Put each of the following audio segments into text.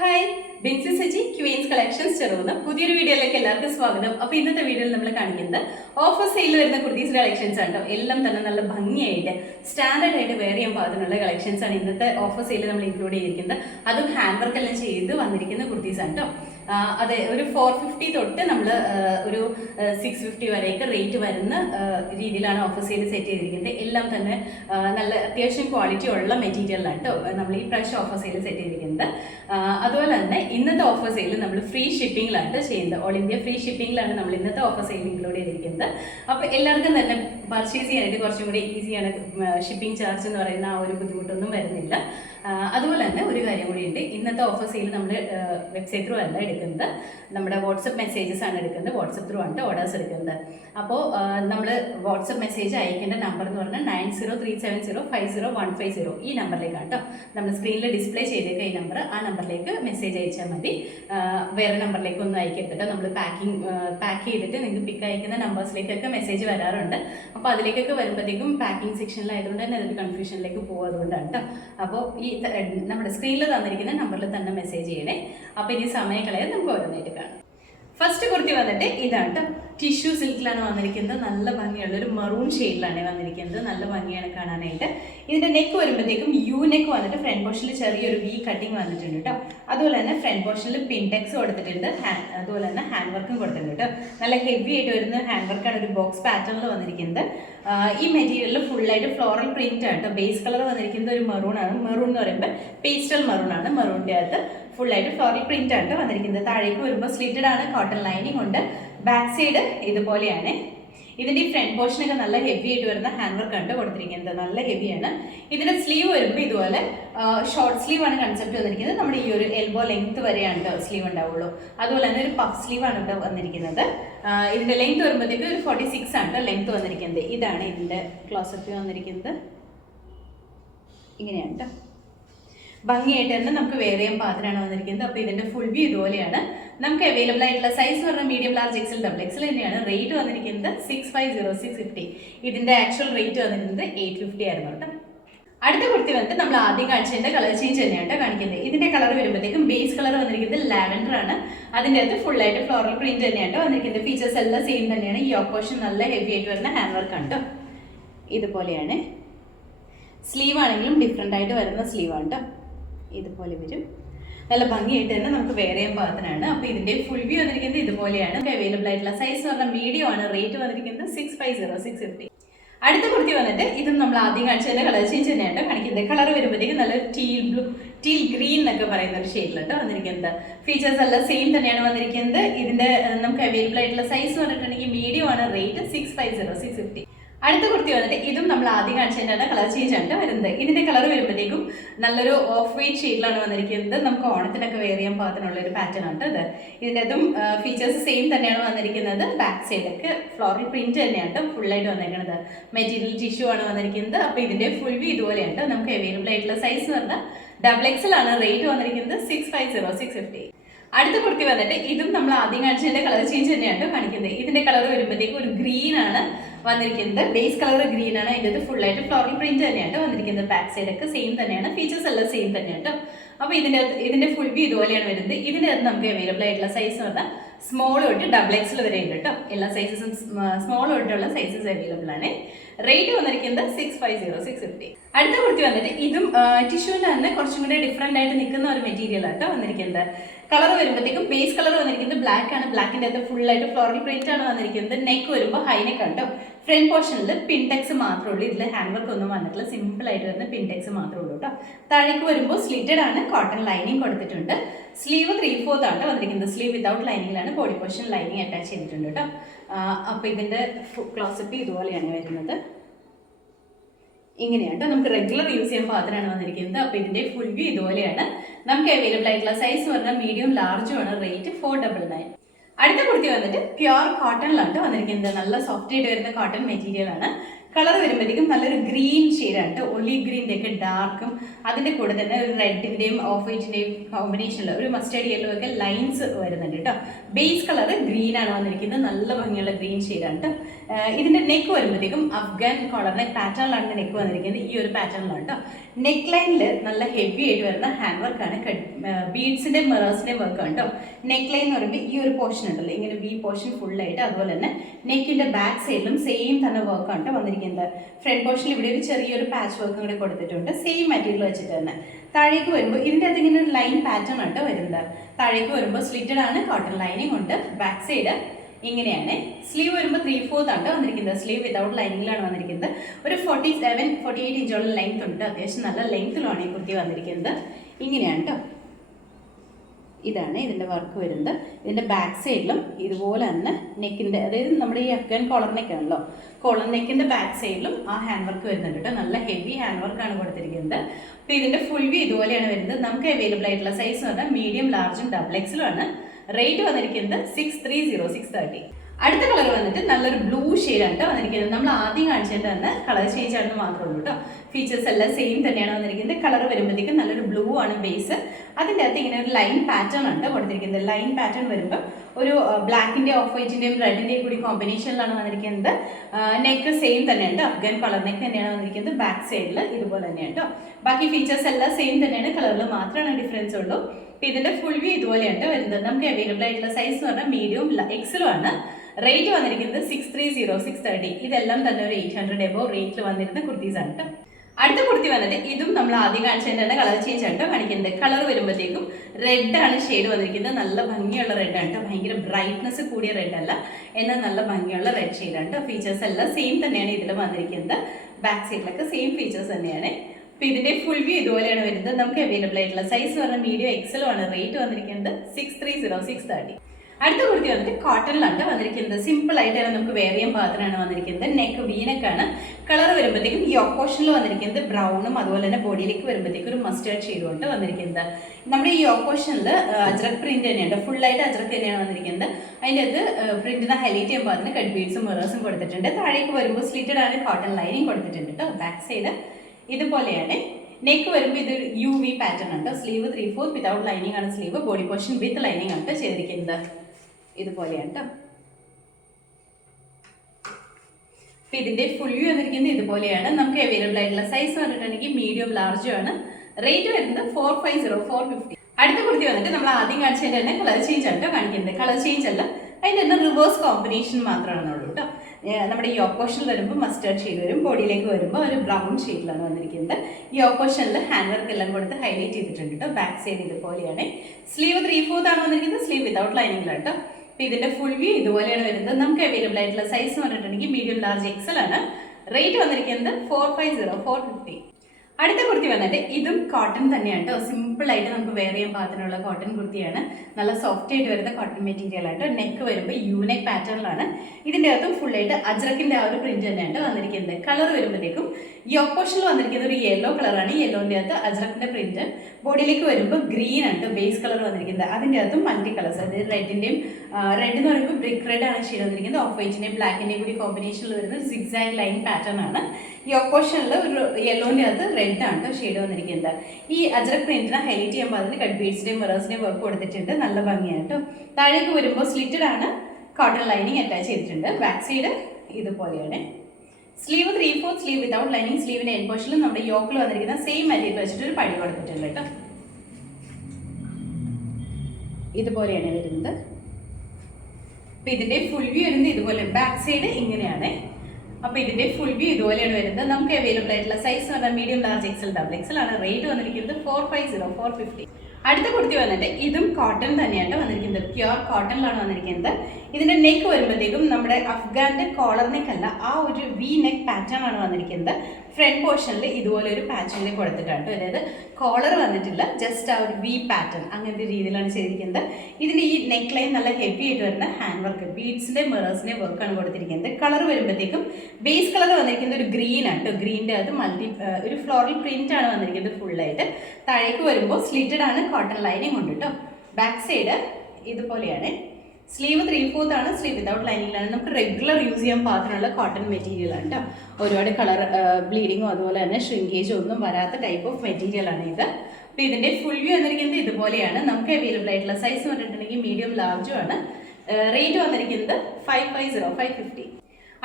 Hi, Binsy Saji queens collections ചെറുകുന്ന പുതിയൊരു വീഡിയോയിലേക്ക് എല്ലാവർക്കും സ്വാഗതം. അപ്പോൾ ഇന്നത്തെ വീഡിയോയിൽ നമ്മൾ കാണിക്കുന്നത് ഓഫർ സെയിൽ വരുന്ന കുർത്തീസ് കളക്ഷൻസ് ആണ്. എല്ലാം തന്നെ നല്ല ഭംഗിയായിട്ട് സ്റ്റാൻഡേർഡ് ആയിട്ട് വെയർ ചെയ്യാൻ പാകത്തിനുള്ള കളക്ഷൻസ് ആണ് ഇന്നത്തെ ഓഫർ സെയിൽ നമ്മൾ ഇൻക്ലൂഡ് ചെയ്തിരിക്കുന്നത്. അതും ഹാൻഡ് വർക്ക് എല്ലാം ചെയ്ത് വന്നിരിക്കുന്ന കുർത്തീസ് ആണ് കേട്ടോ. അതെ, ഒരു 450 തൊട്ട് നമ്മൾ ഒരു 650 വരെയൊക്കെ റേറ്റ് വരുന്ന രീതിയിലാണ് ഓഫർ സെയിൽ സെറ്റ് ചെയ്തിരിക്കുന്നത്. എല്ലാം തന്നെ നല്ല അത്യാവശ്യം ക്വാളിറ്റി ഉള്ള മെറ്റീരിയലാണ് കേട്ടോ നമ്മൾ ഈ പ്രാവശ്യം ഓഫർ സെയിൽ സെറ്റ് ചെയ്തിരിക്കുന്നത്. അതുപോലെ തന്നെ ഇന്നത്തെ ഓഫർ സെയിൽ നമ്മൾ ഫ്രീ ഷിപ്പിംഗിലാണ് ചെയ്യുന്നത്. ഓൾ ഇന്ത്യ ഫ്രീ ഷിപ്പിംഗിലാണ് നമ്മൾ ഇന്നത്തെ ഓഫർ സെയിൽ ഇൻക്ലൂഡ് ചെയ്തിരിക്കുന്നത്. അപ്പോൾ എല്ലാവർക്കും തന്നെ പർച്ചേസ് ചെയ്യാനായിട്ട് കുറച്ചും കൂടി ഈസിയാണ്. ഷിപ്പിംഗ് ചാർജ് എന്ന് പറയുന്ന ആ ഒരു ബുദ്ധിമുട്ടൊന്നും വരുന്നില്ല. അതുപോലെ തന്നെ ഒരു കാര്യം കൂടി ഉണ്ട്, ഇന്നത്തെ ഓഫർ സെയിൽ നമ്മൾ വെബ്സൈറ്റ് ത്രൂ അല്ല എടുക്കുന്നത്, നമ്മുടെ വാട്സപ്പ് മെസ്സേജസ് ആണ് എടുക്കുന്നത്. വാട്സപ്പ് ത്രൂ ആണ് ഓർഡേഴ്സ് എടുക്കുന്നത്. അപ്പോൾ നമ്മൾ വാട്സപ്പ് മെസ്സേജ് അയക്കേണ്ട നമ്പർ എന്ന് പറഞ്ഞാൽ 9037050150 ഈ നമ്പറിലേക്കാണ് കേട്ടോ. നമ്മൾ സ്ക്രീനിൽ ഡിസ്പ്ലേ ചെയ്തേക്കുക ഈ നമ്പർ, ആ നമ്പറിലേക്ക് മെസ്സേജ് അയച്ചാൽ മതി. വേറെ നമ്പറിലേക്ക് ഒന്നും അയക്കരുത്. നമ്മൾ പാക്ക് ചെയ്തിട്ട് നിങ്ങൾക്ക് പിക്ക് അയക്കുന്ന നമ്പേഴ്സിലേക്കൊക്കെ മെസ്സേജ് വരാറുണ്ട്. അപ്പോൾ അതിലേക്കൊക്കെ വരുമ്പോഴത്തേക്കും പാക്കിംഗ് സെക്ഷനിലായതുകൊണ്ട് തന്നെ അതൊരു കൺഫ്യൂഷനിലേക്ക് പോകും. അതുകൊണ്ടാണ് കേട്ടോ. അപ്പോൾ ഈ നമ്മുടെ സ്ക്രീനിൽ തന്നിരിക്കുന്ന നമ്പറിൽ തന്നെ മെസ്സേജ് ചെയ്യണേ. അപ്പോൾ ഇനി സമയം കളയാൻ നമുക്ക് ഓരോന്നായിട്ട് കാണാം. ഫസ്റ്റ് കുർത്തി വന്നിട്ട് ഇതാണ് കേട്ടോ. ടിഷ്യൂ സിൽക്കിലാണ് വന്നിരിക്കുന്നത്. നല്ല ഭംഗിയുള്ള ഒരു മറൂൺ ഷെയ്ഡിലാണ് വന്നിരിക്കുന്നത്. നല്ല ഭംഗിയാണ് കാണാനായിട്ട്. ഇതിൻ്റെ നെക്ക് വരുമ്പോഴത്തേക്കും യു നെക്ക് വന്നിട്ട് ഫ്രണ്ട് പോർഷനിൽ ചെറിയൊരു വി കട്ടിങ് വന്നിട്ടുണ്ട് കേട്ടോ. അതുപോലെ തന്നെ ഫ്രണ്ട് പോർഷനിൽ പിൻടെക്സ് കൊടുത്തിട്ടുണ്ട്. അതുപോലെ തന്നെ ഹാൻഡ് വർക്കും കൊടുത്തിട്ടുണ്ട് കേട്ടോ. നല്ല ഹെവി ആയിട്ട് വരുന്ന ഹാൻഡ് വർക്കാണ്. ഒരു ബോക്സ് പാറ്റേണിൽ വന്നിരിക്കുന്നത്. ഈ മെറ്റീരിയലിൽ ഫുള്ളായിട്ട് ഫ്ലോറൽ പ്രിന്റ് ആണ് കേട്ടോ. ബേസ് കളർ വന്നിരിക്കുന്നത് ഒരു മറൂൺ ആണ്. മറൂൺ എന്ന് പറയുമ്പോൾ പേസ്റ്റൽ മറൂൺ ആണ്. മറൂണിൻ്റെ അകത്ത് ഫുള്ളായിട്ട് ഫ്ലോറൽ പ്രിന്റ് ആണ് വന്നിരിക്കുന്നത്. താഴേക്ക് വരുമ്പോൾ സ്ലിറ്റഡ് ആണ്, കോട്ടൺ ലൈനിങ് ഉണ്ട്. ബാക്ക് സൈഡ് ഇതുപോലെയാണ്. ഇതിൻ്റെ ഈ ഫ്രണ്ട് പോർഷനൊക്കെ നല്ല ഹെവി ആയിട്ട് വരുന്ന ഹാൻഡ് വർക്ക് ആണ് കൊടുത്തിരിക്കുന്നത്. നല്ല ഹെവിയാണ്. ഇതിൻ്റെ സ്ലീവ് വരുമ്പോൾ ഇതുപോലെ ഷോർട്ട് സ്ലീവ് ആണ് കൺസെപ്റ്റ് വന്നിരിക്കുന്നത്. നമ്മുടെ ഈ ഒരു എൽബോ ലെങ്ത് വരെയാണ് സ്ലീവ് ഉണ്ടാവുള്ളൂ. അതുപോലെ തന്നെ ഒരു പഫ് സ്ലീവ് ആണ് ഇവിടെ വന്നിരിക്കുന്നത്. ഇതിൻ്റെ ലെങ്ത് വരുമ്പോഴത്തേക്ക് ഒരു 46 ആണ് ലെങ്ത് വന്നിരിക്കുന്നത്. ഇതാണ് ഇതിൻ്റെ ക്ലോസപ്പ് വന്നിരിക്കുന്നത്. ഇങ്ങനെയാണ് കേട്ടോ. ഭംഗിയായിട്ട് തന്നെ നമുക്ക് വെയർ ചെയ്യാൻ പാകത്തിനാണ് വന്നിരിക്കുന്നത്. അപ്പോൾ ഇതിൻ്റെ ഫുൾ വ്യൂ ഇതുപോലെയാണ്. നമുക്ക് അവൈലബിൾ ആയിട്ടുള്ള സൈസ് പറഞ്ഞാൽ medium, large, XL, double XL തന്നെയാണ്. റേറ്റ് വന്നിരിക്കുന്നത് 650. ഇതിൻ്റെ ആക്ച്വൽ റേറ്റ് വന്നിരിക്കുന്നത് 850 ആയിരുന്നു കേട്ടോ. അടുത്ത കുർത്തി വന്നിട്ട് നമ്മൾ ആദ്യം കാണിച്ചതിൻ്റെ കളർ ചേഞ്ച് തന്നെയാണ് കാണിക്കുന്നത്. ഇതിൻ്റെ കളർ വരുമ്പോഴത്തേക്കും ബേസ് കളർ വന്നിരിക്കുന്നത് ലാവൻഡർ ആണ്. അതിൻ്റെ അകത്ത് ഫുള്ളായിട്ട് ഫ്ലോറൽ പ്രിന്റ് തന്നെയാണ് വന്നിരിക്കുന്നത്. ഫീച്ചേഴ്സ് എല്ലാം സെയിം തന്നെയാണ്. ഈ ഓപ്പോഷൻ നല്ല ഹെവി ആയിട്ട് വരുന്ന ഹാൻഡ് വർക്കാണ് കേട്ടോ. ഇതുപോലെയാണ്. സ്ലീവ് ആണെങ്കിലും ഡിഫറെൻ്റ് ആയിട്ട് വരുന്ന സ്ലീവാണ് കേട്ടോ. ഇതുപോലെ വരും. നല്ല ഭംഗിയായിട്ട് തന്നെ നമുക്ക് വെയർ ചെയ്യാൻ പാകത്തിനാണ്. അപ്പോൾ ഇതിൻ്റെ ഫുൾ വ്യൂ വന്നിരിക്കുന്നത് ഇതുപോലെയാണ്. നമുക്ക് അവൈലബിൾ ആയിട്ടുള്ള സൈസ് പറഞ്ഞാൽ മീഡിയം ആണ്. റേറ്റ് വന്നിരിക്കുന്നത് 650. അടുത്ത കുർത്തി വന്നിട്ട് ഇതും നമ്മൾ ആദ്യം കാണിച്ചതിൻ്റെ കളർ ചേഞ്ച് തന്നെയാണ് കാണിക്കുന്നത്. കളർ വരുമ്പോഴത്തേക്ക് നല്ല ടീൽ ഗ്രീൻ എന്നൊക്കെ പറയുന്ന ഒരു ഷെയ്ഡിലാണ് വന്നിരിക്കുന്നത്. ഫീച്ചേഴ്സ് എല്ലാം സെയിം തന്നെയാണ് വന്നിരിക്കുന്നത്. ഇതിൻ്റെ നമുക്ക് അവൈലബിൾ ആയിട്ടുള്ള സൈസ് പറഞ്ഞിട്ടുണ്ടെങ്കിൽ മീഡിയം ആണ്. റേറ്റ് 650. അടുത്ത കുർത്തി വന്നിട്ട് ഇതും നമ്മൾ ആദ്യം കാണിച്ചതിൻ്റെ കളർ ചേഞ്ച് ആണ് വരുന്നത്. ഇതിൻ്റെ കളർ വരുമ്പോഴത്തേക്കും നല്ലൊരു ഓഫ് വൈറ്റ് ഷെയ്ഡിലാണ് വന്നിരിക്കുന്നത്. നമുക്ക് ഓണത്തിനൊക്കെ വെയർ ചെയ്യാൻ പാകത്തിനുള്ള ഒരു പാറ്റേൺ ആണ് ഇത്. ഇതിൻ്റെ അതും ഫീച്ചേഴ്സ് സെയിം തന്നെയാണ് വന്നിരിക്കുന്നത്. ബാക്ക് സൈഡൊക്കെ ഫ്ലോറൽ പ്രിന്റ് തന്നെയാണ് ഫുള്ളായിട്ട് വന്നിരിക്കുന്നത്. മെറ്റീരിയൽ ടിഷ്യൂ ആണ് വന്നിരിക്കുന്നത്. അപ്പോൾ ഇതിൻ്റെ ഫുൾ വ്യൂ ഇതുപോലെയാണ്. നമുക്ക് അവൈലബിൾ ആയിട്ടുള്ള സൈസ് എന്ന് പറഞ്ഞാൽ ഡബിൾ എക്സൽ ആണ്. റേറ്റ് വന്നിരിക്കുന്നത് 650. അടുത്ത കുർത്തി വന്നിട്ട് ഇതും നമ്മൾ ആദ്യം കാണിച്ചതിൻ്റെ കളർ ചേഞ്ച് തന്നെയാണ് കാണിക്കുന്നത്. ഇതിൻ്റെ കളർ വരുമ്പോഴത്തേക്കും ഒരു ഗ്രീൻ ആണ് വന്നിരിക്കുന്നത്. ബേസ് കളർ ഗ്രീൻ ആണ്. അതിൻ്റെ ഫുള്ളായിട്ട് ഫ്ലോറൽ പ്രിന്റ് തന്നെയാണ് വന്നിരിക്കുന്നത്. ബാക്ക് സൈഡൊക്കെ സെയിം തന്നെയാണ്. ഫീച്ചേഴ്സ് എല്ലാം സെയിം തന്നെയാണ്. അപ്പോൾ ഇതിൻ്റെ ഫുൾ വ്യൂ ഇതുപോലെയാണ് വരുന്നത്. ഇതിൻ്റെ അകത്ത് നമുക്ക് അവൈലബിൾ ആയിട്ടുള്ള സൈസ് എന്ന് പറഞ്ഞാൽ സ്മോൾ തൊട്ട് ഡബിൾ എക്സൽ വരെ ഉണ്ട് കേട്ടോ. എല്ലാ സൈസസും സ്മോൾ തൊട്ടുള്ള സൈസസ് അവൈലബിൾ ആണ്. റേറ്റ് വന്നിരിക്കുന്നത് 650. അടുത്ത കുർത്തി വന്നിട്ട് ഇതും ടിഷ്യൂവിൻ്റെ തന്നെ കുറച്ചും കൂടി ഡിഫറെൻ്റ് ആയിട്ട് നിൽക്കുന്ന ഒരു മെറ്റീരിയൽ ആട്ടോ വന്നിരിക്കുന്നത്. കളർ വരുമ്പോഴത്തേക്കും ബേസ് കളർ വന്നിരിക്കുന്നത് ബ്ലാക്ക് ആണ്. ബ്ലാക്കിൻ്റെ അകത്ത് ഫുള്ളായിട്ട് ഫ്ലോറൽ പ്രിന്റ് ആണ് വന്നിരിക്കുന്നത്. നെക്ക് വരുമ്പോൾ ഹൈ നെക്ക് ആണ് കേട്ടോ. ഫ്രണ്ട് പോർഷനിൽ പിൻടെക്സ് മാത്രമേ ഉള്ളൂ. ഇതിൽ ഹാൻഡ് വർക്ക് ഒന്നും വന്നിട്ടില്ല. സിമ്പിൾ ആയിട്ട് വരുന്ന പിൻടെക്സ് മാത്രമേ ഉള്ളൂ കേട്ടോ. താഴേക്ക് വരുമ്പോൾ സ്ലിറ്റഡ് ആണ്. കോട്ടൺ ലൈനിങ് കൊടുത്തിട്ടുണ്ട്. സ്ലീവ് 3/4 ആണ് വന്നിരിക്കുന്നത്. സ്ലീവ് വിതൗട്ട് ലൈനിങ്ങിലാണ്. ബോഡി പോർഷൻ ലൈനിങ് അറ്റാച്ച് ചെയ്തിട്ടുണ്ട് കേട്ടോ. അപ്പോൾ ഇതിൻ്റെ ക്ലോസപ്പ് ഇതുപോലെയാണ് വരുന്നത്. ഇങ്ങനെയാണ് നമുക്ക് റെഗുലർ യൂസ് ചെയ്യാൻ പാകത്തിനാണ് വന്നിരിക്കുന്നത്. അപ്പോൾ ഇതിൻ്റെ ഫുൾ വ്യൂ ഇതുപോലെയാണ്. നമുക്ക് അവൈലബിൾ ആയിട്ടുള്ള സൈസ് പറഞ്ഞാൽ മീഡിയം, ലാർജും ആണ്. റേറ്റ് 499. അടുത്ത കുർത്തി വന്നിട്ട് പ്യുർ കോട്ടണിലാണ് വന്നിരിക്കുന്നത്. നല്ല സോഫ്റ്റ് ആയിട്ട് വരുന്ന കോട്ടൺ മെറ്റീരിയൽ ആണ്. കളർ വരുമ്പോഴത്തേക്കും നല്ലൊരു ഗ്രീൻ ഷെയ്ഡാണ്. ഒലീവ് ഗ്രീൻ്റെ ഒക്കെ ഡാർക്കും അതിൻ്റെ കൂടെ തന്നെ ഒരു റെഡിൻ്റെയും ഓഫ് വൈറ്റിൻ്റെയും കോമ്പിനേഷനിൽ ഒരു മസ്റ്റേർഡ് യെല്ലോ ഒക്കെ ലൈൻസ് വരുന്നുണ്ട് കേട്ടോ. ബേസ് കളർ ഗ്രീൻ ആണ് വന്നിരിക്കുന്നത്. നല്ല ഭംഗിയുള്ള ഗ്രീൻ ഷെയ്ഡാണ് കേട്ടോ. ഇതിൻ്റെ നെക്ക് വരുമ്പോഴത്തേക്കും അഫ്ഗാൻ കോളർ നെക്ക് പാറ്റേണിലാണ് നെക്ക് വന്നിരിക്കുന്നത്. ഈ ഒരു പാറ്റേണിലാണ് കേട്ടോ. നെക്ക് ലൈനിൽ നല്ല ഹെവി ആയിട്ട് വരുന്ന ഹാൻഡ് വർക്കാണ്. ബീഡ്സിന്റെ മിറേഴ്സിന്റെ വർക്ക് ആണ് കേട്ടോ. നെക്ക് ലൈൻ എന്ന് പറയുമ്പോൾ ഈ ഒരു പോർഷൻ ഉണ്ടല്ലോ, ഇങ്ങനെ വി പോർഷൻ ഫുള്ളായിട്ട്, അതുപോലെ തന്നെ നെക്കിന്റെ ബാക്ക് സൈഡിലും സെയിം തന്നെ വർക്കാണ് കേട്ടോ വന്നിരിക്കുന്നത്. ഫ്രണ്ട് പോർഷനിൽ ഇവിടെ ഒരു ചെറിയൊരു പാച്ച് വർക്കും കൂടെ കൊടുത്തിട്ടുണ്ട്, സെയിം മെറ്റീരിയൽ വെച്ചിട്ട് തന്നെ. താഴേക്ക് വരുമ്പോൾ ഇതിൻ്റെ അകത്ത് ഇങ്ങനെ ഒരു ലൈൻ പാറ്റേൺ ആണ് വരുന്നത്. താഴേക്ക് വരുമ്പോൾ സ്ലിറ്റഡ് ആണ്, കോട്ടൺ ലൈനിങ് ഉണ്ട്. ബാക്ക് സൈഡ് ഇങ്ങനെയാണ്. സ്ലീവ് വരുമ്പോൾ 3/4 ആണ് വന്നിരിക്കുന്നത്. സ്ലീവ് വിതൗട്ട് ലൈനിങ്ങിലാണ് വന്നിരിക്കുന്നത്. ഒരു 47-48 ഇഞ്ചോളം ലെങ്ത് ഉണ്ട്. അത്യാവശ്യം നല്ല ലെങ്ത്തിലാണ് ഈ കുർത്തി വന്നിരിക്കുന്നത്. ഇങ്ങനെയാണ് കേട്ടോ. ഇതാണ് ഇതിൻ്റെ വർക്ക് വരുന്നത്. ഇതിൻ്റെ ബാക്ക് സൈഡിലും ഇതുപോലെ തന്നെ നെക്കിൻ്റെ, അതായത് നമ്മുടെ ഈ അഫ്ഗാൻ കോളർ നെക്കാണല്ലോ, കോളർ നെക്കിൻ്റെ ബാക്ക് സൈഡിലും ആ ഹാൻഡ് വർക്ക് വരുന്നുണ്ട് കേട്ടോ. നല്ല ഹെവി ഹാൻഡ് വർക്കാണ് കൊടുത്തിരിക്കുന്നത്. അപ്പോൾ ഇതിൻ്റെ ഫുൾ വ്യൂ ഇതുപോലെയാണ് വരുന്നത്. നമുക്ക് അവൈലബിൾ ആയിട്ടുള്ള സൈസ് എന്ന് പറഞ്ഞാൽ മീഡിയം, ലാർജും XXL ആണ്. റേറ്റ് വന്നിരിക്കുന്നത് 630-630. അടുത്ത കളർ വന്നിട്ട് നല്ലൊരു ബ്ലൂ ഷെയ്ഡാണ് വന്നിരിക്കുന്നത്. നമ്മൾ ആദ്യം കാണിച്ചിട്ട് തന്നെ കളർ ചേഞ്ച് ആണെന്ന് മാത്രമേ ഉള്ളൂ കേട്ടോ. ഫീച്ചേഴ്സ് എല്ലാം സെയിം തന്നെയാണ് വന്നിരിക്കുന്നത്. കളർ വരുമ്പോഴത്തേക്കും നല്ലൊരു ബ്ലൂ ആണ് ബേസ്. അതിൻ്റെ അകത്ത് ഇങ്ങനെ ഒരു ലൈൻ പാറ്റേൺ ആണ് കൊടുത്തിരിക്കുന്നത്. ലൈൻ പാറ്റേൺ വരുമ്പോൾ ഒരു ബ്ലാക്കിൻ്റെ, ഓഫ് വൈറ്റിൻ്റെയും റെഡിൻ്റെയും കൂടി കോമ്പിനേഷനിലാണ് വന്നിരിക്കുന്നത്. നെക്ക് സെയിം തന്നെയുണ്ട്, അഫ്ഗാൻ കളർ നെക്ക് തന്നെയാണ് വന്നിരിക്കുന്നത്. ബാക്ക് സൈഡിൽ ഇതുപോലെ തന്നെയാണ് കേട്ടോ. ബാക്കി ഫീച്ചേഴ്സ് എല്ലാം സെയിം തന്നെയാണ്, കളറിൽ മാത്രമാണ് ഡിഫറൻസ് ഉള്ളൂ. അപ്പോൾ ഇതിൻ്റെ ഫുൾ വ്യൂ ഇതുപോലെയാണ് വരുന്നത്. നമുക്ക് അവൈലബിൾ ആയിട്ടുള്ള സൈസ് എന്ന് പറഞ്ഞാൽ മീഡിയം, XL ആണ്. റേറ്റ് വന്നിരിക്കുന്നത് 630-630. ഇതെല്ലാം തന്നെ ഒരു 800 എബോ റേറ്റിൽ വന്നിരുന്ന കുർത്തീസാണ് കേട്ടോ. അടുത്ത കുർത്തി വന്നിട്ട് ഇതും നമ്മൾ ആദ്യം കാണിച്ചതിൻ്റെ തന്നെ കളർ ചേഞ്ച് ആണ് കാണിക്കുന്നത്. കളർ വരുമ്പോഴത്തേക്കും റെഡ് ആണ് ഷെയ്ഡ് വന്നിരിക്കുന്നത്. നല്ല ഭംഗിയുള്ള റെഡ് ആണ് കേട്ടോ. ഭയങ്കര ബ്രൈറ്റ്നസ് കൂടിയ റെഡ് അല്ല, എന്നാൽ നല്ല ഭംഗിയുള്ള റെഡ് ഷെയ്ഡാണ് കേട്ടോ. ഫീച്ചേഴ്സ് എല്ലാം സെയിം തന്നെയാണ് ഇതിൽ വന്നിരിക്കുന്നത്. ബാക്ക് സൈഡിലൊക്കെ സെയിം ഫീച്ചേഴ്സ് തന്നെയാണ്. അപ്പോൾ ഇതിൻ്റെ ഫുൾ വ്യൂ ഇതുപോലെയാണ് വരുന്നത്. നമുക്ക് അവൈലബിൾ ആയിട്ടുള്ള സൈസ് പറഞ്ഞാൽ മീഡിയം, XL ആണ്. റേറ്റ് വന്നിരിക്കുന്നത് 630-630. അടുത്ത കുർത്തി വന്നിട്ട് കോട്ടണിലാണ് വന്നിരിക്കുന്നത്. സിമ്പിൾ ആയിട്ട് നമുക്ക് വെയർ ചെയ്യാൻ പാകത്തിനാണ് വന്നിരിക്കുന്നത്. നെക്ക് വീനക്കാണ്. കളർ വരുമ്പോഴത്തേക്കും ഈ ഓപ്പോഷനിൽ വന്നിരിക്കുന്നത് ബ്രൗണും, അതുപോലെ തന്നെ ബോഡിയിലേക്ക് വരുമ്പോഴത്തേക്കും ഒരു മസ്റ്റേർഡ് ഷെയ്ഡുകൊണ്ട് വന്നിരിക്കുന്നത്. നമ്മുടെ ഈ ഓപ്പോഷനിൽ അജ്രക് പ്രിന്റ് തന്നെയാണ്, ഫുള്ളായിട്ട് അജ്രക് തന്നെയാണ് വന്നിരിക്കുന്നത്. അതിൻ്റെ അത് പ്രിന്റിനെ ഹൈലൈറ്റ് ചെയ്യാൻ പാകത്തിന് കട്ട് ബീഡ്സും മിറേഴ്സും കൊടുത്തിട്ടുണ്ട്. താഴേക്ക് വരുമ്പോൾ സ്ലിറ്റഡ് ആണ്, കോട്ടൺ ലൈനിങ് കൊടുത്തിട്ടുണ്ട് കേട്ടോ. ബാക്ക് സൈഡ് ഇതുപോലെയാണ്. നെക്ക് വരുമ്പോൾ ഇത് UV പാറ്റേൺ ആണ്. സ്ലീവ് 3/4 വിതൗട്ട് ലൈനിങ് ആണ് sleeve. Body portion with lining ആണ് ചെയ്തിരിക്കുന്നത്. ഇതുപോലെയാണ് കേട്ടോ. അപ്പോൾ ഇതിൻ്റെ ഫുൾ വ്യൂ വന്നിരിക്കുന്നത് ഇതുപോലെയാണ്. നമുക്ക് അവൈലബിൾ ആയിട്ടുള്ള സൈസ് പറഞ്ഞിട്ടുണ്ടെങ്കിൽ മീഡിയം, ലാർജും ആണ്. റേറ്റ് വരുന്നത് 450-450. അടുത്ത കുർത്തി വന്നിട്ട് നമ്മൾ ആദ്യം കാണിച്ചതിൻ്റെ തന്നെ കളർ ചേഞ്ച് ആണ് കാണിക്കുന്നത്. കളർ ചേഞ്ച് അല്ല, അതിൻ്റെ തന്നെ റിവേഴ്സ് കോമ്പിനേഷൻ മാത്രമാണുള്ളൂ കേട്ടോ. നമ്മുടെ ഈ ഓപ്പോഷനിൽ വരുമ്പോൾ മസ്റ്റേർഡ് ഷെയ്ഡ് വരും, ബോഡിയിലേക്ക് വരുമ്പോൾ ഒരു ബ്രൗൺ ഷെയ്ഡിലാണ് വന്നിരിക്കുന്നത്. ഈ ഓപ്പോഷനിൽ ഹാൻഡ് വർക്ക് എല്ലാം കൊടുത്ത് ഹൈലൈറ്റ് ചെയ്തിട്ടുണ്ട് കേട്ടോ. ബാക്ക് സൈഡ് ഇതുപോലെയാണ്. സ്ലീവ് 3/4 ആണ് വന്നിരിക്കുന്നത്. സ്ലീവ് വിതൗട്ട് ലൈനിങ്ങിലാണ് കേട്ടോ. അപ്പോൾ ഇതിൻ്റെ ഫുൾ വ്യൂ ഇതുപോലെയാണ് വരുന്നത്. നമുക്ക് അവൈലബിൾ ആയിട്ടുള്ള സൈസ് എന്ന് പറഞ്ഞിട്ടുണ്ടെങ്കിൽ മീഡിയം, ലാർജ്, XL ആണ്. റേറ്റ് വന്നിരിക്കുന്നത് 450-450. അടുത്ത കുർത്തി വന്നിട്ട് ഇതും കോട്ടൺ തന്നെയാണ് കേട്ടോ. സിമ്പിളായിട്ട് നമുക്ക് വെയർ ചെയ്യാൻ പാകത്തിനുള്ള കോട്ടൺ കുർത്തിയാണ്. നല്ല സോഫ്റ്റ് ആയിട്ട് വരുന്ന കോട്ടൺ മെറ്റീരിയൽ ആയിട്ട്. നെക്ക് വരുമ്പോൾ യൂനെക്ക് പാറ്റേണിലാണ്. ഇതിൻ്റെ അകത്തും ഫുള്ളായിട്ട് അജ്രക്കിൻ്റെ ആ ഒരു പ്രിന്റ് തന്നെയാണ് വന്നിരിക്കുന്നത്. കളർ വരുമ്പോഴത്തേക്കും ഈ ഓപ്പോഷനിൽ വന്നിരിക്കുന്നത് ഒരു യെല്ലോ കളറാണ്. യെല്ലോൻ്റെ അകത്ത് അജ്രക്കിൻ്റെ പ്രിന്റ്. ബോഡിയിലേക്ക് വരുമ്പോൾ ഗ്രീൻ ആണ് ബേസ് കളർ വന്നിരിക്കുന്നത്. അതിൻ്റെ അകത്തും മൾട്ടി കളേഴ്സ്, അതായത് റെഡിൻ്റെയും, റെഡ് എന്ന് പറയുമ്പോൾ ബ്രിക്ക് റെഡ് ആണ് ഷെയ്ഡ് വന്നിരിക്കുന്നത്. ഓഫ് വൈറ്റിൻ്റെയും ബ്ലാക്കിൻ്റെയും കൂടി കോമ്പിനേഷനിൽ വരുന്ന സിഗ്സാഗ് ലൈൻ പാറ്റേൺ ആണ്. ഈ ഓപ്പോഷനിൽ ഒരു യെല്ലോൻ്റെ അകത്ത് റെഡ് ആണ് ഷെയ്ഡ് വന്നിരിക്കുന്നത്. ഈ അജ്രക് പ്രിന്റിനെ ഹൈലൈറ്റ് ചെയ്യാൻ പാകത്തിന് കട്ട് ബീഡ്സിൻ്റെയും മിറേഴ്സിൻ്റെയും വർക്ക് കൊടുത്തിട്ടുണ്ട്. നല്ല ഭംഗിയാണ് കേട്ടോ. താഴേക്ക് വരുമ്പോൾ സ്ലിറ്റഡ് ആണ്, കോട്ടൺ ലൈനിങ് അറ്റാച്ച് ചെയ്തിട്ടുണ്ട്. ബാക്ക് സൈഡ് ഇതുപോലെയാണ്. Sleeve 3/4 sleeve without lining. സ്ലീവിൻ്റെ എൻ പോർഷനിൽ നമ്മുടെ യോക്കിൽ വന്നിരിക്കുന്ന സെയിം മെറ്റീരിയൽ വെച്ചിട്ട് ഒരു പടി കൊടുത്തിട്ടുണ്ട് കേട്ടോ. ഇതുപോലെയാണ് വരുന്നത്. അപ്പോൾ ഇതിൻ്റെ ഫുൾ വ്യൂ വരുന്നത് ഇതുപോലെ. ബാക്ക് സൈഡ് ഇങ്ങനെയാണ്. അപ്പോൾ ഇതിൻ്റെ ഫുൾ വ്യൂ ഇതുപോലെയാണ് വരുന്നത്. നമുക്ക് അവൈലബിൾ ആയിട്ടുള്ള സൈസ് പറഞ്ഞാൽ മീഡിയം, ലാർജ്, XL ആണ്. റേറ്റ് വന്നിരിക്കുന്നത് 450-450. അടുത്ത കുർത്തി വന്നിട്ട് ഇതും കോട്ടൺ തന്നെയാണ് വന്നിരിക്കുന്നത്. പ്യുവർ കോട്ടണിലാണ് വന്നിരിക്കുന്നത്. ഇതിൻ്റെ നെക്ക് വരുമ്പോഴത്തേക്കും നമ്മുടെ അഫ്ഗാൻ്റെ കോളർ നെക്ക് അല്ല, ആ ഒരു V നെക്ക് പാറ്റേൺ ആണ് വന്നിരിക്കുന്നത്. ഫ്രണ്ട് പോർഷനിൽ ഇതുപോലെ ഒരു പാറ്റേണിൽ കൊടുത്തിട്ടാണ്. അതായത് കോളർ വന്നിട്ടില്ല, ജസ്റ്റ് ആ ഒരു V പാറ്റേൺ അങ്ങനത്തെ രീതിയിലാണ് ചെയ്തിരിക്കുന്നത്. ഇതിൻ്റെ ഈ നെക്ക് ലൈൻ നല്ല ഹെവി ആയിട്ട് വരുന്ന ഹാൻഡ് വർക്ക്, ബീഡ്സിൻ്റെ മിറേഴ്സിൻ്റെ വർക്കാണ് കൊടുത്തിരിക്കുന്നത്. കളർ വരുമ്പോഴത്തേക്കും ബേസ് കളർ വന്നിരിക്കുന്നത് ഒരു ഗ്രീൻ ആണ് കേട്ടോ. ഗ്രീൻ്റെ അത് ഒരു ഫ്ലോറൽ പ്രിന്റ് ആണ് വന്നിരിക്കുന്നത് ഫുള്ളായിട്ട്. താഴേക്ക് വരുമ്പോൾ സ്ലിറ്റഡ് ആണ്, കോട്ടൺ ലൈനിങ് ഉണ്ട് കേട്ടോ. ബാക്ക് സൈഡ് ഇതുപോലെയാണ്. സ്ലീവ് 3/4 ആണ്, സ്ലീവ് വിതൗട്ട് ലൈനിങ്ങിലാണ്. നമുക്ക് റെഗുലർ യൂസ് ചെയ്യാൻ പാകത്തിനുള്ള കോട്ടൺ മെറ്റീരിയൽ ആണ് കേട്ടോ. ഒരുപാട് കളർ ബ്ലീഡിങ്ങോ അതുപോലെ തന്നെ ഷ്രിങ്കേജോ ഒന്നും വരാത്ത ടൈപ്പ് ഓഫ് മെറ്റീരിയൽ ആണ് ഇത്. അപ്പോൾ ഇതിൻ്റെ ഫുൾ വ്യൂ വന്നിരിക്കുന്നത് ഇതുപോലെയാണ്. നമുക്ക് അവൈലബിൾ ആയിട്ടുള്ള സൈസ് പറഞ്ഞിട്ടുണ്ടെങ്കിൽ മീഡിയം, ലാർജും ആണ്. റേറ്റ് വന്നിരിക്കുന്നത് 550-550.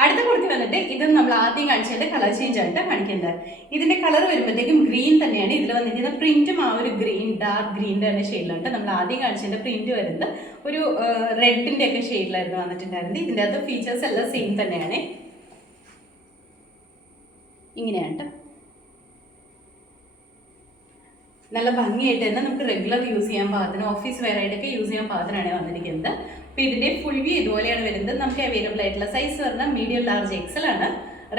അടുത്ത കുർത്തി വന്നിട്ട് ഇത് നമ്മൾ ആദ്യം കാണിച്ചതിന്റെ കളർ ചേഞ്ച് ആയിട്ട് കാണിക്കുന്നത്. ഇതിന്റെ കളർ വരുമ്പോഴത്തേക്കും ഗ്രീൻ തന്നെയാണ്. ഇതിൽ വന്നിരിക്കുന്ന പ്രിന്റും ആ ഒരു ഗ്രീൻ ഡാർക്ക് ഗ്രീൻ്റെ തന്നെ ഷെയ്ഡിലുണ്ട്. നമ്മൾ ആദ്യം കാണിച്ചതിന്റെ പ്രിന്റ് വരുന്നത് ഒരു റെഡിന്റെ ഒക്കെ ഷെയ്ഡിലായിരുന്നു വന്നിട്ടുണ്ടായിരുന്നത്. ഇതിൻ്റെ അകത്ത് ഫീച്ചേഴ്സ് എല്ലാം സെയിം തന്നെയാണ്. ഇങ്ങനെയാണ് നല്ല ഭംഗിയായിട്ട് തന്നെ നമുക്ക് റെഗുലർ യൂസ് ചെയ്യാൻ പാകത്തിന്, ഓഫീസ് വെയർ ആയിട്ടൊക്കെ യൂസ് ചെയ്യാൻ പാകത്തിനാണ് വന്നിരിക്കുന്നത്. അപ്പോൾ ഇതിന്റെ ഫുൾ വ്യൂ ഇതുപോലെയാണ് വരുന്നത്. നമുക്ക് അവൈലബിൾ ആയിട്ടുള്ള സൈസ് പറഞ്ഞാൽ മീഡിയം ലാർജ് എക്സൽ ആണ്.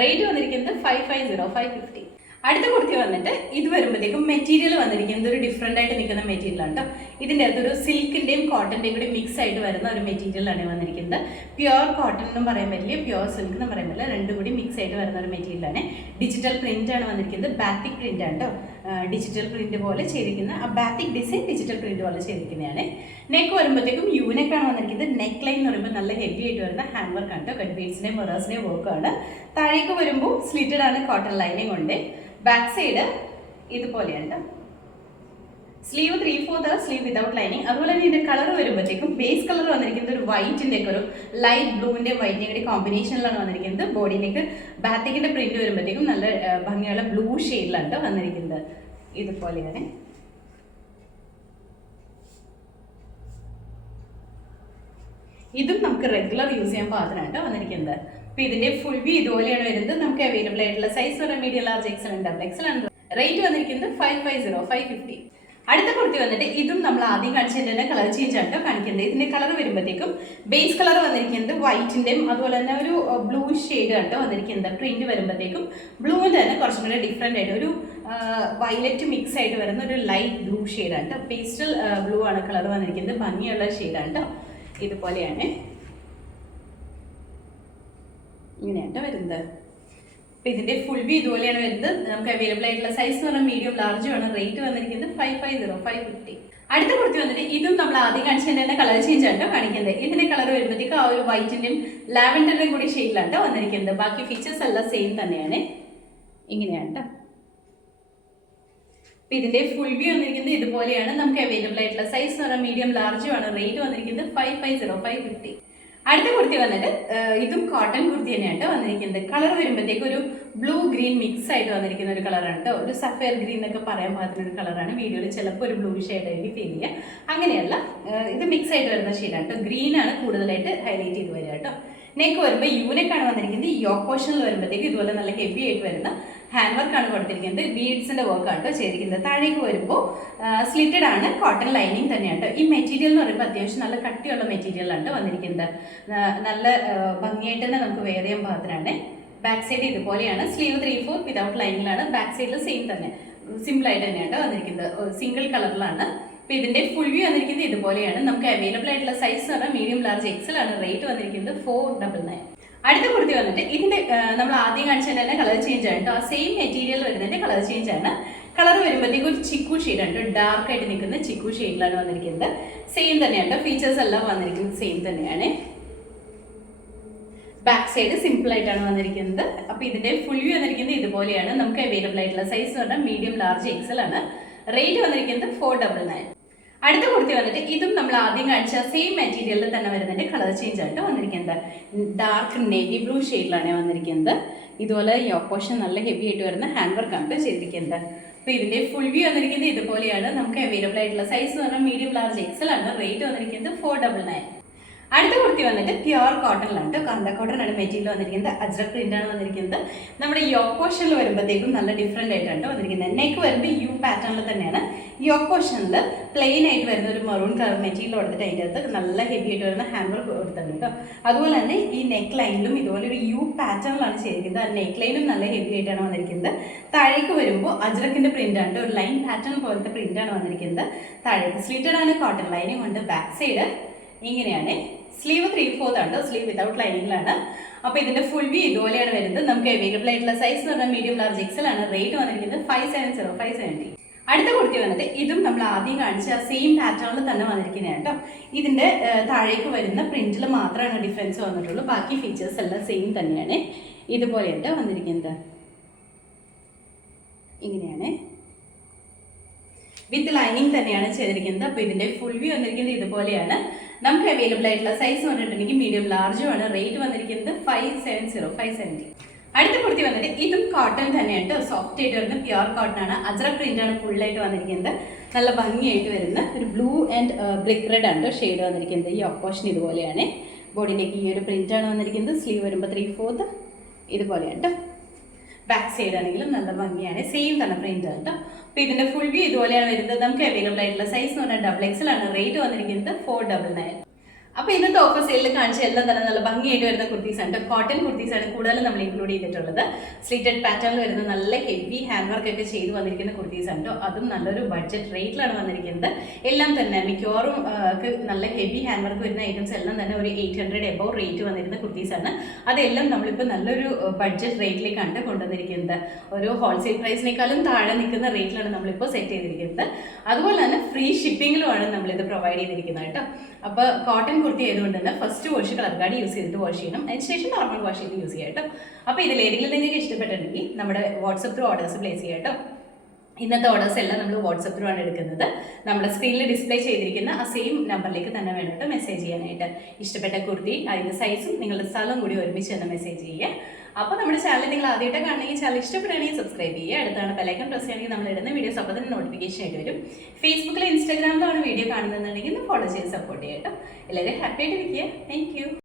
റേറ്റ് വന്നിരിക്കുന്നത് 550 അടുത്ത കുർത്തി വന്നിട്ട് ഇത് വരുമ്പോഴത്തേക്കും മെറ്റീരിയൽ വന്നിരിക്കുന്നത് ഒരു ഡിഫറെൻ്റ് ആയിട്ട് നിൽക്കുന്ന മെറ്റീരിയലാണ് കേട്ടോ. ഇതിൻ്റെ അകത്തൊരു സിൽക്കിൻ്റെയും കോട്ടൻ്റെയും കൂടി മിക്സ് ആയിട്ട് വരുന്ന ഒരു മെറ്റീരിയലാണ് വന്നിരിക്കുന്നത്. പ്യുവർ കോട്ടൺ എന്നും പറയാൻ പറ്റില്ല, പ്യുവർ സിൽക്ക് എന്നും പറയാൻ പറ്റില്ല, രണ്ടും കൂടി മിക്സ് ആയിട്ട് വരുന്ന ഒരു മെറ്റീരിയലാണ്. ഡിജിറ്റൽ പ്രിൻ്റ് ആണ് വന്നിരിക്കുന്നത്. ബാത്തിക് പ്രിൻ്റ് ആണ് കേട്ടോ. ഡിജിറ്റൽ പ്രിൻ്റ് പോലെ ചെയ്തിരിക്കുന്ന ആ ബാത്തിക് ഡിസൈൻ ഡിജിറ്റൽ പ്രിൻ്റ് പോലെ ചെയ്തിരിക്കുന്നതാണ്. നെക്ക് വരുമ്പോഴത്തേക്കും യൂനെക്കാണ് വന്നിരിക്കുന്നത്. നെക്ക് ലൈൻ എന്ന് പറയുമ്പോൾ നല്ല ഹെവി ആയിട്ട് വരുന്ന ഹാൻഡ് വർക്ക് ആണ് കേട്ടോ. കട്ട് ബീഡ്സിൻ്റെയും മിറേഴ്സിൻ്റെയും വർക്കാണ്. താഴേക്ക് വരുമ്പോൾ സ്ലിറ്റഡ് ആണ്, കോട്ടൺ ലൈനിങ് ഉണ്ട്. ബാക്ക് സൈഡ് ഇതുപോലെയാണ്. Sleeve 3/4 sleeve without lining. അതുപോലെ തന്നെ ഇതിന്റെ കളർ വരുമ്പോഴത്തേക്കും ബേസ് കളർ വന്നിരിക്കുന്നത് ഒരു വൈറ്റിന്റെ ഒക്കെ ഒരു ലൈറ്റ് ബ്ലൂവിന്റെ വൈറ്റിന്റെ കൂടി കോമ്പിനേഷനിലാണ് വന്നിരിക്കുന്നത്. ബോഡിയിലേക്ക് ബാത്തിക്കിന്റെ പ്രിന്റ് വരുമ്പോഴത്തേക്കും നല്ല ഭംഗിയുള്ള ബ്ലൂ ഷെയ്ഡിലാണ് വന്നിരിക്കുന്നത്. ഇതുപോലെയാണ്. ഇതും നമുക്ക് റെഗുലർ യൂസ് ചെയ്യാൻ പാകത്തിനാണ് വന്നിരിക്കുന്നത്. അപ്പോൾ ഇതിന്റെ ഫുൾ വ്യൂ ഇതുപോലെയാണ് വരുന്നത്. നമുക്ക് അവൈലബിൾ ആയിട്ടുള്ള സൈസ് ഒരു മീഡിയം ലാർജ് എക്സൽ ഉണ്ട്, എക്സൽ ഉണ്ട്. റേറ്റ് വന്നിരിക്കുന്നത് 550. അടുത്ത കുർത്തി വന്നിട്ട് ഇതും നമ്മൾ ആദ്യം കാണിച്ചതിന്റെ തന്നെ കളർ ചേഞ്ച് ആണ് കാണിക്കുന്നത്. ഇതിന്റെ കളർ വരുമ്പോഴത്തേക്കും ബേസ് കളർ വന്നിരിക്കുന്നത് വൈറ്റിന്റെയും അതുപോലെ തന്നെ ഒരു ബ്ലൂ ഷെയ്ഡ് ആണ് വന്നിരിക്കുന്നത്. പ്രിന്റ് വരുമ്പോഴത്തേക്കും ബ്ലൂവിന്റെ തന്നെ കുറച്ചും കൂടെ ഡിഫറെന്റ് ആയിട്ട് ഒരു വയലറ്റ് മിക്സ് ആയിട്ട് വരുന്ന ഒരു ലൈറ്റ് ബ്ലൂ ഷെയ്ഡാണ്. പേസ്റ്റൽ ബ്ലൂ ആണ് കളർ വന്നിരിക്കുന്നത്. ഭംഗിയുള്ള ഷെയ്ഡാണ്. ഇതുപോലെയാണ് ഇങ്ങനെയാണ് വരുന്നത്. അപ്പോൾ ഇതിന്റെ ഫുൾ വ്യൂ ഇതുപോലെയാണ് വരുന്നത്. നമുക്ക് അവൈലബിൾ ആയിട്ടുള്ള സൈസ് എന്ന് പറഞ്ഞാൽ മീഡിയം ലാർജും ആണ്. റേറ്റ് വന്നിരിക്കുന്നത് 550. അടുത്ത കുർത്തി വന്നിട്ട് ഇതും നമ്മൾ ആദ്യം കാണിച്ചതിന്റെ തന്നെ കളർ ചേഞ്ച് ആണ് കാണിക്കുന്നത്. ഇതിന്റെ കളർ വരുമ്പോഴത്തേക്ക് ആ ഒരു വൈറ്റിന്റെയും ലാവൻഡറിന്റെയും കൂടി ഷെയ്ഡിലാണ് വന്നിരിക്കുന്നത്. ബാക്കി ഫീച്ചേഴ്സ് എല്ലാം സെയിം തന്നെയാണ്. ഇങ്ങനെയാണ്. അപ്പോൾ ഇതിന്റെ ഫുൾ വ്യൂ വന്നിരിക്കുന്നത് ഇതുപോലെയാണ്. നമുക്ക് അവൈലബിൾ ആയിട്ടുള്ള സൈസ് എന്ന് പറഞ്ഞാൽ മീഡിയം ലാർജും ആണ്. റേറ്റ് വന്നിരിക്കുന്നത് 550. അടുത്ത കുർത്തി വന്നിട്ട് ഇതും കോട്ടൺ കുർത്തി തന്നെയാണ് വന്നിരിക്കുന്നത്. കളർ വരുമ്പോഴത്തേക്ക് ഒരു ബ്ലൂ ഗ്രീൻ മിക്സ് ആയിട്ട് വന്നിരിക്കുന്ന ഒരു കളറാണ് കേട്ടോ. ഒരു സഫയർ ഗ്രീൻ എന്നൊക്കെ പറയാൻ പാകത്തിന് ഒരു കളറാണ്. വീഡിയോയിൽ ചിലപ്പോൾ ഒരു ബ്ലൂ ഷെയ്ഡായിട്ട് ഫീൽ ചെയ്യുക. അങ്ങനെയല്ല, ഇത് മിക്സ് ആയിട്ട് വരുന്ന ഷെയ്ഡാണ് കേട്ടോ. ഗ്രീൻ ആണ് കൂടുതലായിട്ട് ഹൈലൈറ്റ് ചെയ്ത് വരിക കേട്ടോ. നെക്ക് വരുമ്പോൾ യൂനെക്കാണ് വന്നിരിക്കുന്നത്. യോക്ക് പോർഷനിൽ വരുമ്പോഴത്തേക്ക് ഇതുപോലെ നല്ല ഹെവി ആയിട്ട് വരുന്ന ഹാൻഡ് വർക്കാണ് കൊടുത്തിരിക്കുന്നത്. ബീഡ്സിന്റെ വർക്കാണ് കേട്ടോ ചെയ്തിരിക്കുന്നത്. താഴേക്ക് വരുമ്പോൾ സ്ലിറ്റഡ് ആണ്, കോട്ടൺ ലൈനിങ് തന്നെയാണ്. ഈ മെറ്റീരിയൽ എന്ന് പറയുമ്പോൾ അത്യാവശ്യം നല്ല കട്ടിയുള്ള മെറ്റീരിയലാണ് വന്നിരിക്കുന്നത്. നല്ല ഭംഗിയായിട്ട് തന്നെ നമുക്ക് വെയർ ചെയ്യാൻ പാകത്തിനാണ്. ബാക്ക് സൈഡ് ഇതുപോലെയാണ്. സ്ലീവ് 3/4 വിതൗട്ട് ലൈനിങ്ങിലാണ്. ബാക്ക് സൈഡിൽ സെയിം തന്നെ സിമ്പിൾ ആയിട്ട് തന്നെയാണ് വന്നിരിക്കുന്നത്. സിംഗിൾ കളറിലാണ്. അപ്പോൾ ഇതിന്റെ ഫുൾ വ്യൂ വന്നിരിക്കുന്നത് ഇതുപോലെയാണ്. നമുക്ക് അവൈലബിൾ ആയിട്ടുള്ള സൈസ് പറഞ്ഞാൽ മീഡിയം ലാർജ് എക്സൽ ആണ്. റേറ്റ് വന്നിരിക്കുന്നത് 499. അടുത്ത കുർത്തി വന്നിട്ട് ഇതിന്റെ നമ്മൾ ആദ്യം കാണിച്ചതിന്റെ തന്നെ കളർ ചേഞ്ച് ആണ് കേട്ടോ. ആ സെയിം മെറ്റീരിയൽ വരുന്നതിന്റെ കളർ ചേഞ്ച് ആണ്. കളർ വരുമ്പോഴത്തേക്ക് ഒരു ചിക്കു ഷെയ്ഡാണ്, ഡാർക്ക് ആയിട്ട് നിൽക്കുന്ന ചിക്കു ഷെയ്ഡിലാണ് വന്നിരിക്കുന്നത്. സെയിം തന്നെയാണ്. ഫീച്ചേഴ്സ് എല്ലാം വന്നിരിക്കുന്നത് സെയിം തന്നെയാണ്. ബാക്ക് സൈഡ് സിമ്പിൾ ആയിട്ടാണ് വന്നിരിക്കുന്നത്. അപ്പോൾ ഇതിന്റെ ഫുൾ വ്യൂ വന്നിരിക്കുന്നത് ഇതുപോലെയാണ്. നമുക്ക് അവൈലബിൾ ആയിട്ടുള്ള സൈസ് എന്ന് പറഞ്ഞാൽ മീഡിയം ലാർജ് എക്സൽ ആണ്. റേറ്റ് വന്നിരിക്കുന്നത് 499. അടുത്ത കുർത്തി വന്നിട്ട് ഇതും നമ്മൾ ആദ്യം കാണിച്ച സെയിം മെറ്റീരിയലിൽ തന്നെ വരുന്നതിന്റെ കളർ ചേഞ്ച് ആയിട്ട് വന്നിരിക്കുന്നത്. ഡാർക്ക് നേവി ബ്ലൂ ഷെയ്ഡിലാണ് വന്നിരിക്കുന്നത്. ഇതുപോലെ യോക്ക് പോർഷൻ നല്ല ഹെവി ആയിട്ട് വരുന്ന ഹാൻഡ് വർക്കാണ് ചെയ്തിരിക്കുന്നത്. അപ്പോൾ ഇതിന്റെ ഫുൾ വ്യൂ വന്നിരിക്കുന്നത് ഇതുപോലെയാണ്. നമുക്ക് അവൈലബിൾ ആയിട്ടുള്ള സൈസ് എന്ന് പറഞ്ഞാൽ മീഡിയം ലാർജ് എക്സൽ ആണ്. റേറ്റ് വന്നിരിക്കുന്നത് 499. അടുത്ത കുർത്തി വന്നിട്ട് പ്യുവർ കോട്ടണിലാണ്. കാന്ത കോട്ടൺ ആണ് മെറ്റീരിയൽ വന്നിരിക്കുന്നത്. അജ്രക് പ്രിന്റ് ആണ് വന്നിരിക്കുന്നത്. നമ്മുടെ യോക്ക് പോർഷനിൽ വരുമ്പോഴത്തേക്കും നല്ല ഡിഫറെന്റ് ആയിട്ടാണ് വന്നിരിക്കുന്നത്. നെക്ക് വരുമ്പോൾ യു പാറ്റേണിൽ തന്നെയാണ്. യോക്ക് പോർഷനിൽ പ്ലെയിൻ ആയിട്ട് വരുന്ന ഒരു മറൂൺ കളർ മെറ്റീരിയൽ കൊടുത്തിട്ട് അതിൻ്റെ അകത്ത് നല്ല ഹെവി ആയിട്ട് വരുന്ന ഹാൻഡ് വർക്ക് കൊടുത്തിട്ടുണ്ട് കേട്ടോ. അതുപോലെ തന്നെ ഈ നെക്ക് ലൈനിലും ഇതുപോലെ ഒരു യു പാറ്റേണിലാണ് ചെയ്തിരിക്കുന്നത്. ആ നെക്ക് ലൈനും നല്ല ഹെവി ആയിട്ടാണ് വന്നിരിക്കുന്നത്. താഴേക്ക് വരുമ്പോൾ അജ്രക്കിന്റെ പ്രിന്റ് ആണ്, ഒരു ലൈൻ പാറ്റേൺ പോലത്തെ പ്രിന്റ് ആണ് വന്നിരിക്കുന്നത്. താഴേക്ക് സ്ലിറ്റഡ് ആണ്, കോട്ടൺ ലൈനിങ് ഉണ്ട്. ബാക്ക് സൈഡ് ഇങ്ങനെയാണ്. സ്ലീവ് 3/4 ആണ്, സ്ലീവ് വിതൗട്ട് ലൈനിങ്ങിലാണ്. അപ്പോൾ ഇതിന്റെ ഫുൾ വ്യൂ ഇതുപോലെയാണ് വരുന്നത്. നമുക്ക് അവൈലബിൾ ആയിട്ടുള്ള സൈസ് എന്ന് പറഞ്ഞാൽ മീഡിയം ലാർജ് എക്സൽ ആണ്. റേറ്റ് വന്നിരിക്കുന്നത് 570. അടുത്ത കുർത്തി വന്നിട്ട് ഇതും നമ്മൾ ആദ്യം കാണിച്ച സെയിം പാറ്റേണിൽ തന്നെ വന്നിരിക്കുന്നതാണ് കേട്ടോ. ഇതിന്റെ താഴേക്ക് വരുന്ന പ്രിന്റിൽ മാത്രമാണ് ഡിഫറൻസ് വന്നിട്ടുള്ളൂ. ബാക്കി ഫീച്ചേഴ്സ് എല്ലാം സെയിം തന്നെയാണ്. ഇതുപോലെയാണ് വന്നിരിക്കുന്നത്. ഇങ്ങനെയാണ്. വിത്ത് ലൈനിങ് തന്നെയാണ് ചെയ്തിരിക്കുന്നത്. അപ്പോൾ ഇതിന്റെ ഫുൾ വ്യൂ വന്നിരിക്കുന്നത് ഇതുപോലെയാണ്. നമുക്ക് അവൈലബിൾ ആയിട്ടുള്ള സൈസ് പറഞ്ഞിട്ടുണ്ടെങ്കിൽ മീഡിയം ലാർജും ആണ്. റേറ്റ് വന്നിരിക്കുന്നത് 570. അടുത്ത കുർത്തി വന്നിട്ട് ഇതും കോട്ടൺ തന്നെയാണ്, സോഫ്റ്റ് ആയിട്ട് വരുന്ന പ്യുർ കോട്ടൺ ആണ്. അജ്രക് പ്രിന്റ് ആണ് ഫുൾ ആയിട്ട് വന്നിരിക്കുന്നത്. നല്ല ഭംഗിയായിട്ട് വരുന്ന ഒരു ബ്ലൂ ആൻഡ് ബ്രിക്ക് റെഡ് ആണ് ഷെയ്ഡ് വന്നിരിക്കുന്നത്. ഈ ഓപ്പോഷൻ ഇതുപോലെയാണ്. ബോഡിയിലേക്ക് ഈ ഒരു പ്രിന്റ് ആണ് വന്നിരിക്കുന്നത്. സ്ലീവ് വരുമ്പോൾ 3/4 ഇതുപോലെയാണ്. ബാക്ക് സൈഡ് ആണെങ്കിലും നല്ല ഭംഗിയാണ്. സെയിം തന്നെ പ്രിന്റ് ആണ്. അപ്പോൾ ഇതിന്റെ ഫുൾ വ്യൂ ഇതുപോലെയാണ് വരുന്നത്. നമുക്ക് അവൈലബിൾ ആയിട്ടുള്ള സൈസ് എന്ന് പറഞ്ഞാൽ XXL ആണ്. റേറ്റ് വന്നിരിക്കുന്നത് 499. അപ്പോൾ ഇന്നത്തെ ഓഫർ സെയിലിൽ കാണിച്ച എല്ലാം തന്നെ നല്ല ഭംഗിയായിട്ട് വരുന്ന കുർത്തീസ് ആണ്. കോട്ടൺ കുർത്തീസ് ആണ് കൂടുതലും നമ്മൾ ഇൻക്ലൂഡ് ചെയ്തിട്ടുള്ളത്. സ്ലീറ്റഡ് പാറ്റേണിൽ വരുന്ന നല്ല ഹെവി ഹാൻഡ് വർക്ക് ഒക്കെ ചെയ്ത് വന്നിരിക്കുന്ന കുർത്തീസ് ആണ്. അതും നല്ലൊരു ബഡ്ജറ്റ് റേറ്റിലാണ് വന്നിരിക്കുന്നത്. എല്ലാം തന്നെ മിക്കവാറും നല്ല ഹെവി ഹാൻഡ് വർക്ക് വരുന്ന ഐറ്റംസ് എല്ലാം തന്നെ ഒരു 800 എബവ് റേറ്റ് വന്നിരുന്ന കുർത്തീസ് ആണ്. അതെല്ലാം നമ്മളിപ്പോൾ നല്ലൊരു ബഡ്ജറ്റ് റേറ്റിലേക്കാണ് കൊണ്ടുവന്നിരിക്കുന്നത്. ഒരു ഹോൾസെയിൽ പ്രൈസിനേക്കാളും താഴെ നിൽക്കുന്ന റേറ്റിലാണ് നമ്മളിപ്പോൾ സെറ്റ് ചെയ്തിരിക്കുന്നത്. അതുപോലെ തന്നെ ഫ്രീ ഷിപ്പിങ്ങിലുമാണ് നമ്മളിത് പ്രൊവൈഡ് ചെയ്തിരിക്കുന്നത് കേട്ടോ. അപ്പോൾ കോട്ടൺ കുർത്തി ആയതുകൊണ്ട് തന്നെ first wash colour guard use ചെയ്തിട്ട് വാഷ് ചെയ്യണം. അതിനുശേഷം നോർമൽ വാഷ് ചെയ്ത് യൂസ് ചെയ്യാം കേട്ടോ. അപ്പോൾ ഇതിലേതെങ്കിലും നിങ്ങൾക്ക് ഇഷ്ടപ്പെട്ടിട്ടുണ്ടെങ്കിൽ നമ്മുടെ വാട്സപ്പ് ത്രൂ ഓർഡേഴ്സ് പ്ലേസ് ചെയ്യാം കേട്ടോ. ഇന്നത്തെ ഓർഡേഴ്സ് എല്ലാം നമ്മൾ വാട്സപ്പ് ത്രൂ ആണ് എടുക്കുന്നത്. നമ്മുടെ സ്ക്രീനിൽ ഡിസ്പ്ലേ ചെയ്തിരിക്കുന്ന ആ സെയിം നമ്പറിലേക്ക് തന്നെ വേണം മെസ്സേജ് ചെയ്യാനായിട്ട്. ഇഷ്ടപ്പെട്ട കുർത്തി അതിൻ്റെ സൈസും നിങ്ങളുടെ സ്ഥലവും കൂടി ഒരുമിച്ച് തന്നെ മെസ്സേജ് ചെയ്യുക. അപ്പോൾ നമ്മുടെ ചാനൽ നിങ്ങൾ ആദ്യമായിട്ട് കാണണമെങ്കിൽ ചാനൽ ഇഷ്ടപ്പെടുകയാണെങ്കിൽ സബ്സ്ക്രൈബ് ചെയ്യുക. അടുത്താണ് ബെല്ലൈക്കൺ പ്രസ് ചെയ്യുകയാണെങ്കിൽ നമ്മൾ ഇടുന്ന വീഡിയോസ് അപ്പോൾ തന്നെ നോട്ടിഫിക്കേഷൻ ആയിട്ട് വരും. ഫേസ്ബുക്കിൽ ഇൻസ്റ്റാഗ്രാമിലാണ് വീഡിയോ കാണുന്നുണ്ടെങ്കിൽ ഫോളോ ചെയ്ത് സപ്പോർട്ട് ചെയ്യാം കേട്ടോ. എല്ലാവരും ഹാപ്പി ആയിട്ടിരിക്കുക. Thank you.